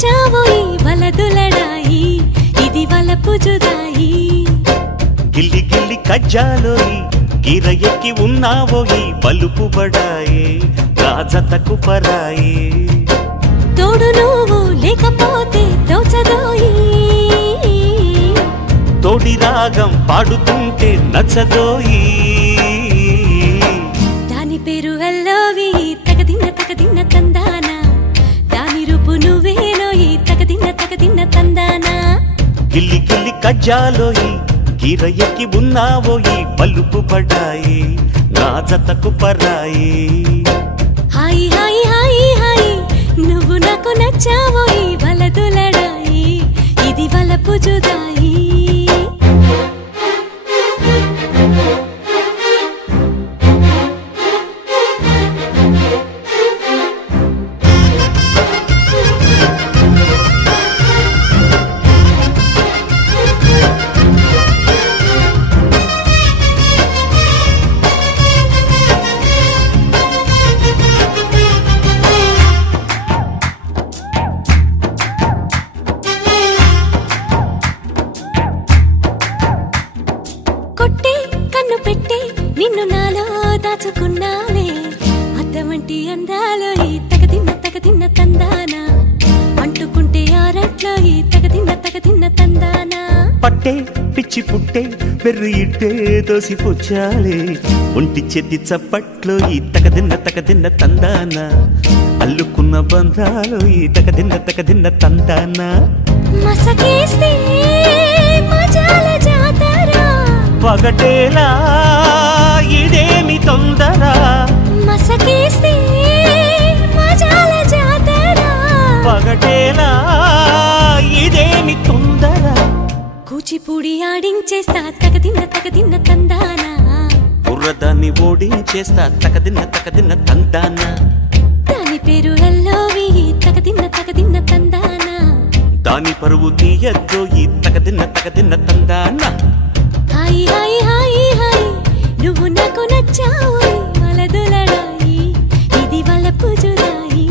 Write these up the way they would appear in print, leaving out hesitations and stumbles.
నచ్చావోయి వలదులడాయి ఇది వలపు జుదాయి గిల్లి గిల్లి కజ్జాలోయి గిర ఎక్కి ఉన్నావోయి బలుపు బడాయి రాజతకు పరాయి తోడు నువ్వు లేకపోతే దోచదోయి తోడి రాగం పాడుతుంటే నచ్చదోయి దాని పేరు అల్లోవి తగదిన్న తందానా దాని రూపు నువ్వేనోయి తగదిన్న తందానా గిల్లి గిల్లి కజ్జాలోయి గిర ఎక్కి ఉన్నావోయి బలుపు బడాయి రాజతకు పరాయి హాయి హాయి హాయి హాయి నువ్వు నాకు నచ్చావోయి వలదులడాయి ఇది వలపు జుదాయి కొట్టే కన్ను పెట్టే నిన్ను నాలో దాచుకున్నానే అద్దమంటి అందాలో ఈ తగదిన్న తందానా అంటుకుంటే ఆరట్లో ఈ తగదిన్న తందానా పట్టే పిచ్చి పుట్టే వెర్రి ఇట్టే దోసి పుచ్చాలే ఒంటి చెట్టి చప్పట్లో ఈ తగదిన్న తందానా అల్లుకున్న బంధాలు ఈ తగదిన్న తందానా మసకేస్తే మజాల జాతరా పగటేలా ఇదేమి తొందర మసకేస్తే మజాల జాతరా పగటేలా ఇదేమి తొందర కూచిపూడి ఆడించేస్తా తగదిన్న తందానా బుర్రదాన్ని ఓడించేస్తా తగదిన్న తందానా దాని పేరు అల్లోవి తగదిన్న తందానా దాని పరువు తీయద్దో ఈ తగదిన్న తందానా హాయి హాయి హాయి హాయి నువ్వు నాకు నచ్చావోయి వలదులడాయి ఇది వలపు జుదాయి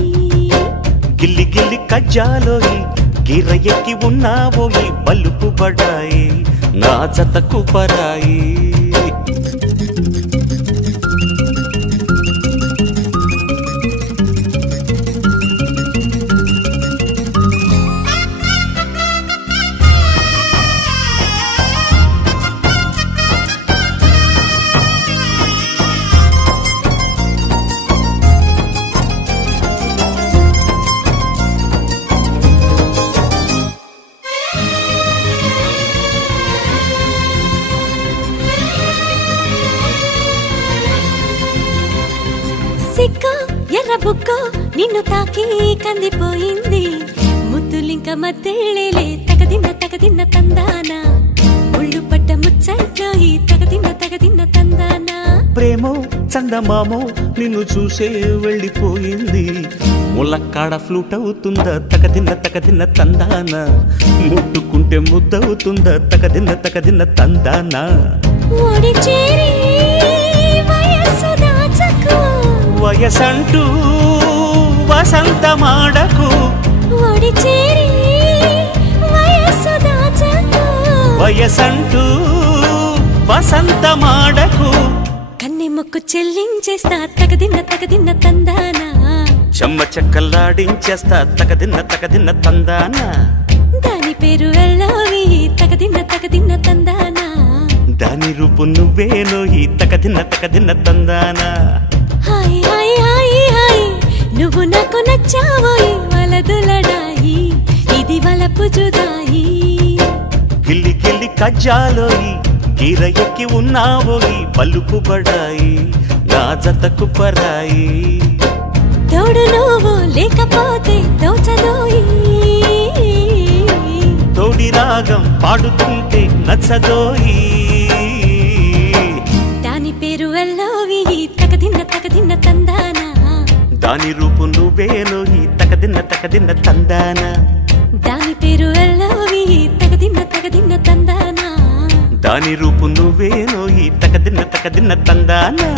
గిల్లి గిల్లి కజ్జాలోయి గిర ఎక్కి ఉన్నావోయి బలుపు బడాయి నా జతకు పరాయి సిక్కో ఎర్ర బుక్కో నిన్ను తాకి కందిపోయింది ముద్దులింక మధ్యలేలే తగదిన్న తందానా ఒళ్ళు పట్ట ముచ్చట్లో ఈ తగదిన్న తందానా ప్రేమో చందమామో నిన్ను చూసే వెళ్ళిపోయింది ములక్కాడ ఫ్లూట్ అవుతుందా తగదిన్న తందానా ముట్టుకుంటే ముద్దవుతుందా తగదిన్న తందానా ఓడి చేరి వయస్సు దాచకు వయసంటూ వసంతమాడకు ఓడి చేరి వయస్సు దాచకు వయసంటూ వసంతమాడకు కన్నె మొక్కు చెల్లించేస్తా తగదిన్న తందానా చెమ్మ చెక్కల్లాడించేస్తా తగదిన్న తందానా దాని పేరు అల్లోవి తగదిన్న తందానా దాని రూపు నువ్వేనో ఈ తగదిన్న తందానా హాయి హాయి హాయి హాయి నువ్వు నాకు నచ్చావోయి వలదులడాయి ఇది వలపు జుదాయి గిల్లి గిల్లి కజ్జాలోయి గిర ఎక్కి ఉన్నావోయి బలుపు బడాయి నా జతకు పరాయి తోడు నువ్వు లేకపోతే దోచదోయి తోడి రాగం పాడుతుంటే నచ్చదోయి దాని పేరు అల్లోవి తగదిన్న తందానా దాని రూపు నువ్వేనో ఈ తగదిన్న తందానా దాని పేరు అల్లోవి తగదిన్న తందానా దాని రూపు నువ్వేనో ఈ తగదిన్న తందానా